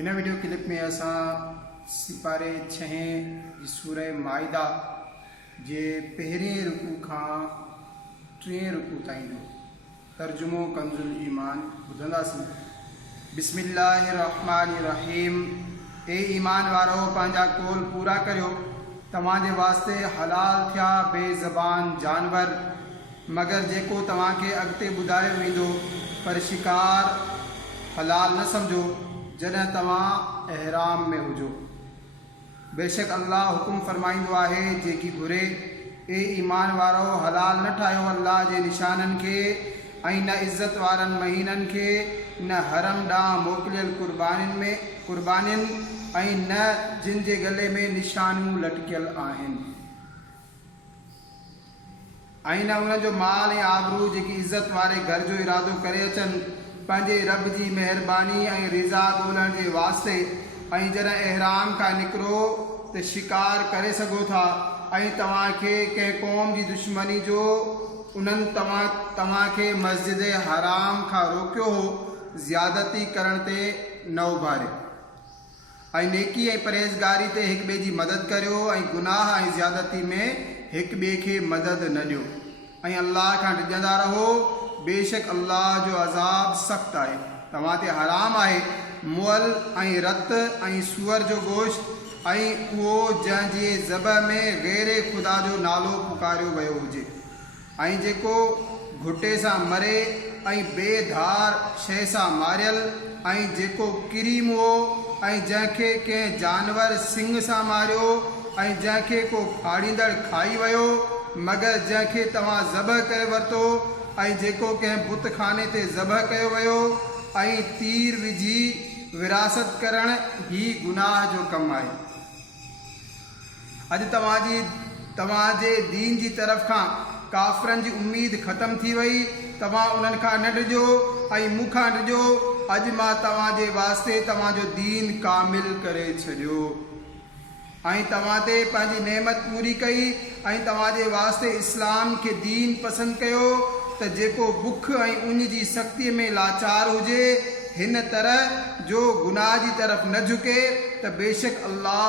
हिन video clip में असां सिपारे 6 सूरह माइदा जे पहिरें रुकू खां 3 रुकू ताईं जो तर्जुमो कंजुल ईमान ॿुधंदासीं। बिस्मिल्लाहिर्रहमानिर्रहीम। ए ईमान वारो पंहिंजा कोल पूरा करियो। तव्हांजे वास्ते हलाल थिया बेज़बान जानवर मगर जेको तव्हांखे अॻिते ॿुधायो वेंदो, पर शिकार हलाल न सम्झो जॾहिं तव्हां एहराम में हुजो। बेशक अल्लाह हुकुम फरमाईंदो आहे जेकी घुरे। ए ईमान वारो हलाल न ठाहियो अल्लाह जे निशाननि खे ऐं न इज़त वारनि महीननि खे, न हरम ॾांहुं मोकिलियल कुर्बानियुनि ऐं न जिन जे गले में निशानियूं लटकियल आहिनि, ऐं न उन्हनि जो माल ऐं आबरू जेकी इज़त वारे घर जो इरादो करे अचनि पंहिंजे रब जी महिरबानी ऐं रिज़ा ॻोल्हण जे वास्ते। ऐं जॾहिं एहराम खां निकिरो त शिकार करे सघो था। ऐं तव्हांखे कंहिं क़ौम जी दुश्मनी जो उन्हनि तव्हांखे मस्जिद हराम खां रोकियो हो, ज़्यादती करण ते न उभारे। ऐं नेकी ऐं परहेज़गारी ते हिक ॿिए जी मदद करियो ऐं गुनाह ऐं ज़्यादती में हिक ॿिए खे मदद न ॾियो। ऐं अल्लाह खां ॾिजंदा रहो, बेशक अल्लाह जो अज़ाब सख़्तु आहे। तव्हां ते हराम आहे मुअल ऐं रत ऐं सूअर जो गोश्त ऐं उहो जंहिंजे ज़बह में ग़ैर ख़ुदा जो नालो पुकारियो वियो हुजे, ऐं जेको घुटे सां मरे ऐं बेधार शइ सां मारियल, ऐं जेको किरीम हो ऐं जंहिंखे कंहिं जानवर सिंग सां मारियो ऐं जंहिंखे को फाड़ींदड़ खाई वियो मगर जंहिंखे तव्हां ज़बह करे वरितो, ऐं जेको कंहिं बुत खाने ते ज़बह कयो वियो ऐं तीर विझी विरासत करण ही गुनाह जो कमु आहे। अॼु तव्हांजे दीन जी तरफ़ खां काफ़िरनि जी उम्मीद ख़तम थी वई। तव्हां उन्हनि खां न ॾिजो ऐं मूंखां ॾिजो। अॼु मां तव्हांजे वास्ते तव्हांजो दीन कामिल करे छॾियो ऐं तव्हां ते पंहिंजी नेमत पूरी कई ऐं तव्हांजे वास्ते इस्लाम खे दीन पसंदि कयो त जेको बुख ऐं उन जी सख़्तीअ में लाचार हुजे, हिन तरह जो गुनाह जी तरफ़ न झुके त बेशक अल्लाह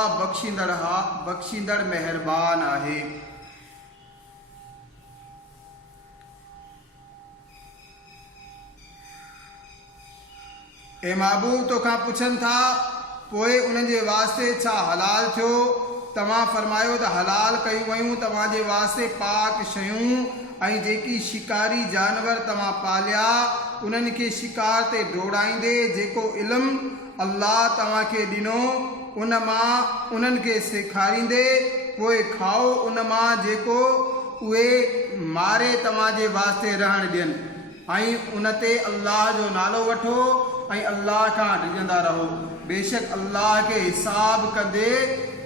बख़्शींदड़ महिरबान आहे। ए महबूब तोखां पुछनि था पोइ उन्हनि जे वास्ते छा हलाल थियो? तव्हां फरमायो त हलाल कयूं वयूं तव्हांजे वास्ते पाक शयूं ऐं जेकी शिकारी जानवर तव्हां पालिया उन्हनि खे शिकार ते डोड़ाईंदे जेको इल्मु अल्लाह तव्हांखे ॾिनो उन मां उन्हनि खे सेखारींदे पोइ खाओ उन मां जेको उहे मारे तव्हांजे वास्ते रहण ॾियनि, ऐं उन ते अल्लाह जो नालो वठो ऐं अल्लाह खां ॾिजंदा रहो। बेशक अल्लाह खे हिसाब कंदे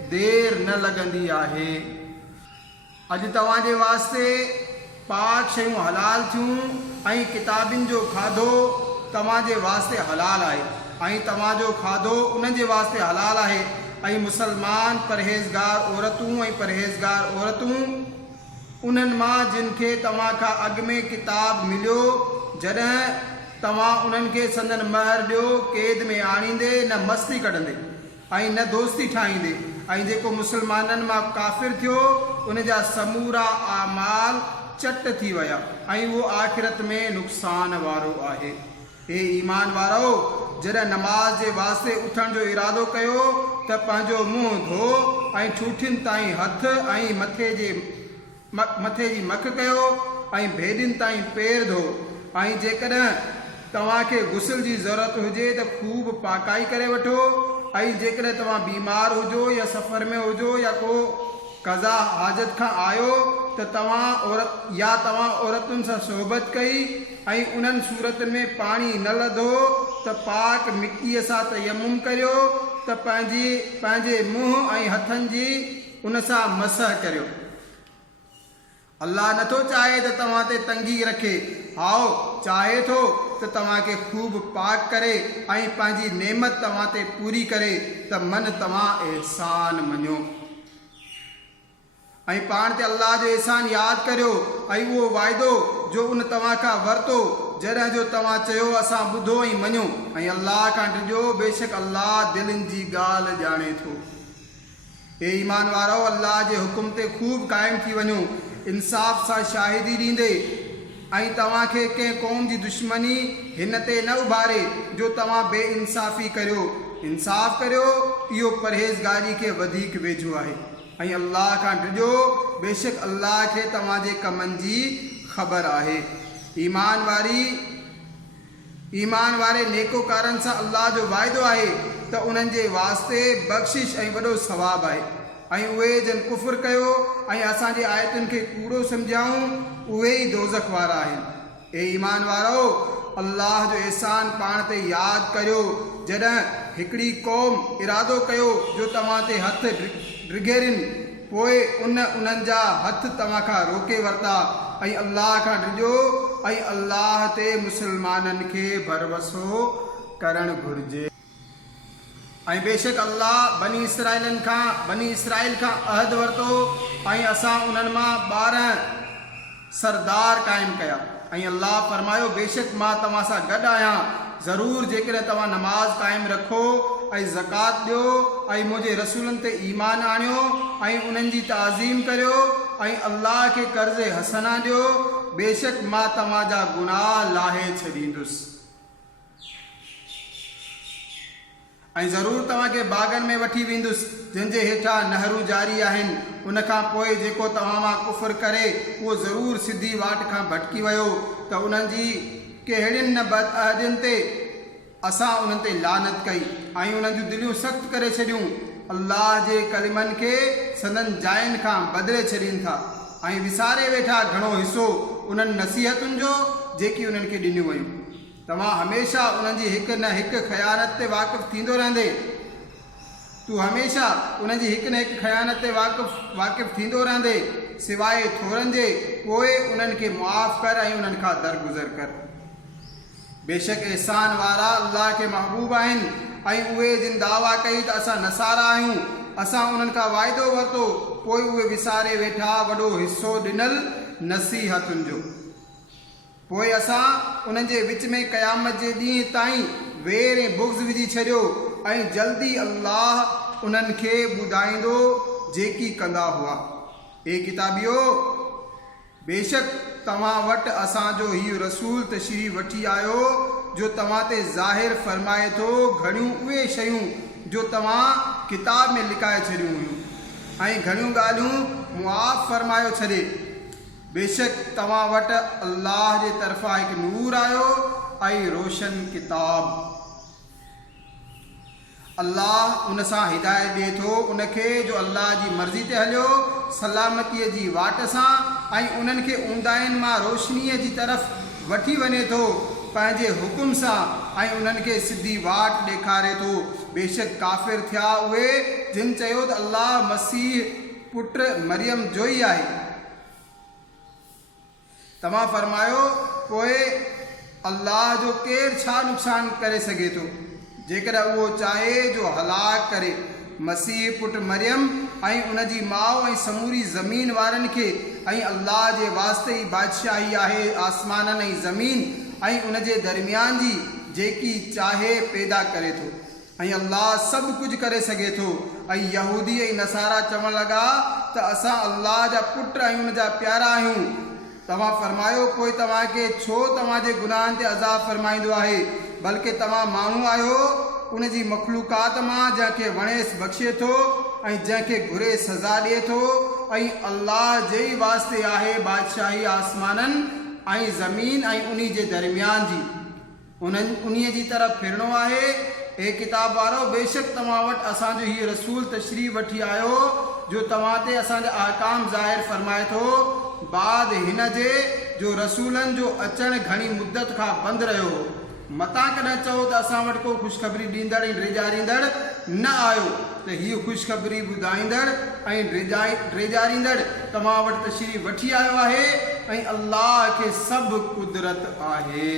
देर न लॻंदी आहे। अॼु तव्हांजे वास्ते पाक शयूं हलाल थियूं ऐं किताबिन जो खाधो तव्हांजे वास्ते हलाल आहे ऐं तव्हांजो खाधो उन्हनि जे वास्ते हलाल आहे। ऐं मुसलमान परहेज़गार औरतूं ऐं परहेज़गार औरतूं उन्हनि मां जिन खे तव्हां खां अॻु में किताब मिलियो, जॾहिं तव्हां उन्हनि खे संदन महर ॾियो क़ैद में आणींदे न मस्ती कढंदे ऐं न दोस्ती ठाहींदे। ऐं जेको मुसलमाननि मां काफ़िर थियो उन जा समूरा आमाल चट थी विया ऐं उहो आख़िरत में नुक़सान वारो आहे। हे ईमान वारो, जॾहिं नमाज जे वास्ते उथण जो इरादो कयो त पंहिंजो मुंहुं धो ऐं ठूठियुनि ताईं हथ ऐं मथे जी मख कयो ऐं भेॾियुनि ताईं पेर धो। ऐं जेकॾहिं तव्हांखे गुस्ल जी ज़रूरत हुजे त ख़ूब पाकाई करे वठो। ऐं जेकॾहिं तव्हां बीमार हुजो या सफ़र में हुजो या को क़ज़ा हाजत खां आयो त तव्हां औरतुनि सां सोहबत कई ऐं उन्हनि सूरतुनि में पाणी न लधो त पाक मिटीअ सां तयम्मुम करियो त पंहिंजे मुंहुं ऐं हथनि जी उन सां मसह करियो। अल्लाह नथो चाहे त तव्हां ते तंगी रखे, हाओ चाहे थो त तव्हांखे ख़ूब पाक करे ऐं पंहिंजी नेमत तव्हां ते पूरी करे त मन तव्हां एहसान मञो ऐं पाण ते अल्लाह जो एहसान यादि करियो ऐं उहो वाइदो जो उन तव्हां खां वरितो जॾहिं जो तव्हां चयो असां ॿुधो ऐं मञो ऐं अल्लाह खां ॾिजो, बेशक अल्लाह दिलनि जी ॻाल्हि ॼाणे थो। हे ईमान वारो, अल्लाह जे हुकुम ते ख़ूब क़ाइमु थी वञो, इंसाफ़ सां शाहिदी ॾींदे ऐं तव्हांखे कंहिं क़ौम जी दुश्मनी हिन ते न उभारे जो तव्हां बेइंसाफ़ी करियो। इंसाफ़ करियो, इहो परहेज़गारी खे वधीक वेझो आहे। ऐं अल्लाह खां ॾिजो, बेशक अल्लाह खे तव्हांजे कमनि जी ख़बर आहे। ईमान वारे नेकोकारनि सां अल्लाह जो वाइदो आहे त उन्हनि जे वास्ते बख़्शिश ऐं वॾो सवाबु आहे। ऐं उहे जन कुफ़ुर कयो ऐं असांजे आयतुनि खे कूड़ो सम्झाऊं, उहे ई दोज़ख वारा आहिनि। ए ईमान वारो, अल्लाह जो एहसान पाण ते यादि करियो जॾहिं हिकिड़ी क़ौम इरादो कयो जो तव्हां ते हथ ड्रिघेरिन, पोइ उन्हनि जा हथ तव्हां खां रोके वरिता। ऐं अल्लाह खां ॾिजो ऐं अल्लाह ते मुस्लमाननि खे भरवसो करणु घुरिजे। ऐं बेशक अल्लाह बनी इसराइल खां अहद वरितो ऐं असां उन्हनि मां 12 सरदार क़ाइमु कया। ऐं अल्लाह फरमायो, बेशक मां तव्हां सां गॾु आहियां। ज़रूरु जेकॾहिं तव्हां नमाज़ क़ाइमु रखो ऐं ज़कात ॾियो ऐं मुंहिंजे रसूलनि ते ईमान आणियो ऐं उन्हनि जी ताज़ीम करियो ऐं अल्लाह खे कर्ज़े हसना ॾियो, बेशक मां तव्हांजा गुनाह लाहे छॾींदुसि। ऐं ज़रूरु तव्हांखे बाग़नि में वठी वेंदुसि जंहिंजे हेठां नहरूं जारी आहिनि। उन खां पोइ जेको तव्हां मां कुफ़ुर करे उहो ज़रूरु सिधी वाट खां भटकी वियो त उन्हनि जी कहिड़ियुनि न बदअहदियुनि ते असां उन्हनि ते लानत कई ऐं उन्हनि जूं दिलियूं सख़्तु करे छॾियूं। अल्लाह जे कलिमनि खे संदनि जायुनि खां बदिले छॾीनि था ऐं विसारे वेठा घणो हिसो उन्हनि नसीहतुनि जो जेकी उन्हनि खे ॾिनियूं वयूं। तव्हां हमेशह उन्हनि जी हिकु न हिकु ख़यानत ते वाक़िफ़ु थींदो रहंदे, तूं हमेशह उन्हनि जी हिकु न हिकु ख़यानत ते वाक़िफ़ु थींदो रहंदे, सवाइ थोरनि जे, पोइ उन्हनि खे मुआफ़ कर ऐं उन्हनि खां दरगुज़र कर। बेशक एहसान वारा अल्लाह के महबूब आहिनि ऐं उहे जिन दावा कई त असां नसारा आहियूं, असां उन्हनि खां वाइदो वरितो, पोइ उहे विसारे वेठा वॾो हिसो ॾिनल नसीहतुनि जो। पोइ असां उन्हनि जे विच में क़यामत जे ॾींहं ताईं वेर ऐं बुग़्ज़ विझी छॾियो ऐं जल्दी अल्लाह उन्हनि खे ॿुधाईंदो जेकी कंदा हुआ। ए किताबियो, बेशक तव्हां वटि असांजो हीउ रसूल तशरीफ़ वठी आयो जो तव्हां ते ज़ाहिर फरमाए थो घणियूं उहे शयूं जो तव्हां किताब में लिकाए छॾियूं हुयूं ऐं घणियूं ॻाल्हियूं मुआफ़ फरमायो छॾे। बेशक तव्हां वटि अल्लाह जे तरफ़ां हिकु नूर आयो ऐं रोशन किताब। अल्लाह उन सां हिदायत ॾिए थो उनखे जो अल्लाह जी मर्ज़ी ते हलियो सलामतीअ जी वाट सां ऐं उन्हनि खे ऊंदाहिनि मां रोशनीअ जी तरफ़ वठी वञे थो पंहिंजे हुकुम सां ऐं उन्हनि खे सिधी वाट ॾेखारे थो। बेशक काफ़िर थिया उहे जिन चयो त अल्लाह मसीह पुट मरियम जो ई आहे। तव्हां फरमायो, पोइ अल्लाह जो केरु छा नुक़सान करे सघे थो जेकॾहिं उहो चाहे जो हलाक करे मसीह पुट मरियम ऐं उन जी माउ ऐं समूरी ज़मीन वारनि खे। ऐं अल्लाह जे वास्ते ई बादशाही आहे आसमाननि ऐं ज़मीन ऐं उन जे दरमियान जी जेकी चाहे पैदा करे थो ऐं अल्लाह सभु कुझु करे सघे थो। ऐं यहूदी ऐं नसारा चवणु लॻा त असां अल्लाह जा पुट ऐं उन जा प्यारा आहियूं। तव्हां फरमायो, पोइ तव्हांखे छो तव्हांजे गुनाहनि ते अज़ाब फरमाईंदो आहे, बल्कि तव्हां माण्हू आहियो उन जी मखलूक़ात मां जंहिंखे वणेसि बख़्शे थो ऐं जंहिंखे घुरे सज़ा ॾिए थो। ऐं अल्लाह जे ई वास्ते आहे बादशाही आसमाननि ऐं ज़मीन ऐं उन्ही जे दरमियान जी, उन्हीअ जी तरफ़ फिरणो आहे। हे किताब वारो, बेशक तव्हां वटि असांजो हीउ रसूल तशरीफ़ वठी आयो जो तव्हां ते असांजा अहकाम ज़ाहिर फरमाए थो। बाद हिन जे जो रसूलनि जो अचणु घणी मुद्दत खां बंदि रहियो हो। मतां कॾहिं चओ त असां वटि को ख़ुशख़बरी ॾींदड़ ऐं ड्रेजारींदड़ न आयो त हीअ ख़ुशख़बरी ॿुधाईंदड़ ऐं ड्रेजारींदड़ तव्हां वटि तशरीफ़ वठी आयो आहे ऐं अल्लाह खे सभु कुदरत आहे।